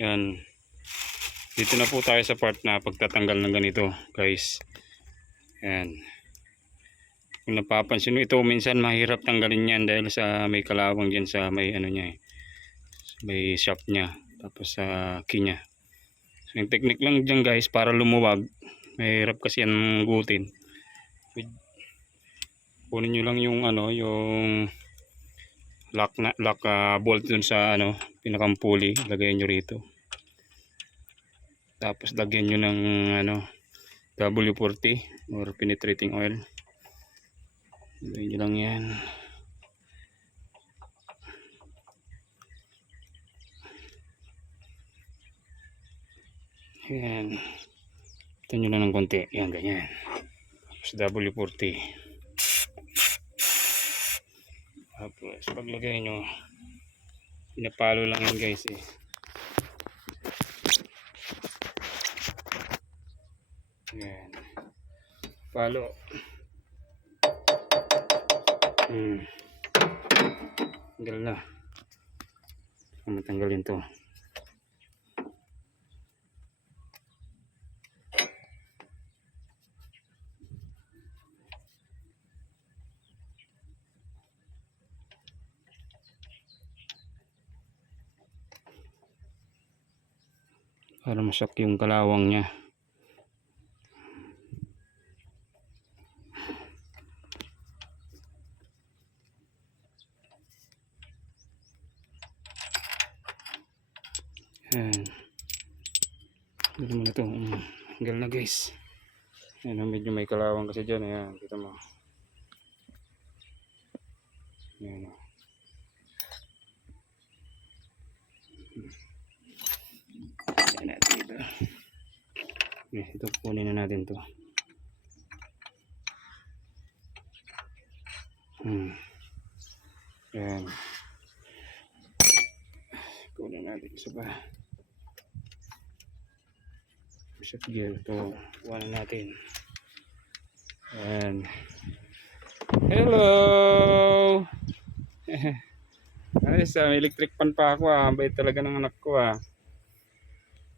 Yan. Dito na po tayo sa part na pagtatanggal ng ganito, guys. Yan. Kung napapansin mo, ito minsan mahirap tanggalin yan dahil sa may kalawang dyan sa may ano niya may shaft niya, tapos sa key niya. So, yung technique lang dyan, guys, para lumuwag, mahirap kasi yan gutin. Kunin nyo lang yung ano, yung lock bolt dun sa ano, pinakang pulley, lagay nyo rito. Tapos lagyan nyo ng ano, W40 or penetrating oil. Lagyan nyo lang yan. Yan. Ito nyo lang ng konti. Yan, ganyan. Tapos W40. Tapos paglagay nyo, pinapalo lang yan, guys, eh. Yan. Palo. Tanggal na. Matanggalin to. Para masak yung kalawang niya. Ayan. Dito mo na ito. Hanggal na, guys. Ayan, medyo may kalawang kasi dyan. Ayan, kita mo. Ayan. Ayan natin ito. Okay, ito kunin na natin to. Ayan. Kunin natin isa pa. Shot gear ito. Kuha natin. Ayan. Hello! Ay, sa electric pan pa ako, ah. Bait talaga ng anak ko, ah.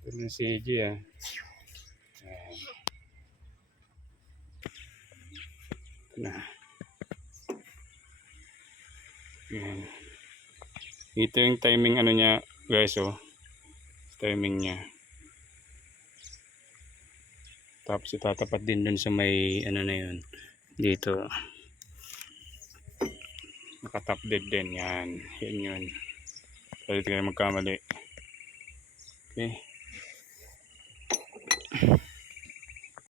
Ito yung CG, ah. Ayan. Ito na. Ayan. Ito yung timing ano niya, guys, oh. Timing niya. Tapos itatapat din dun sa may ano na yun. Dito. Nakatap dead din. Yan. Yan yun. Pwede tayo magkamali. Okay.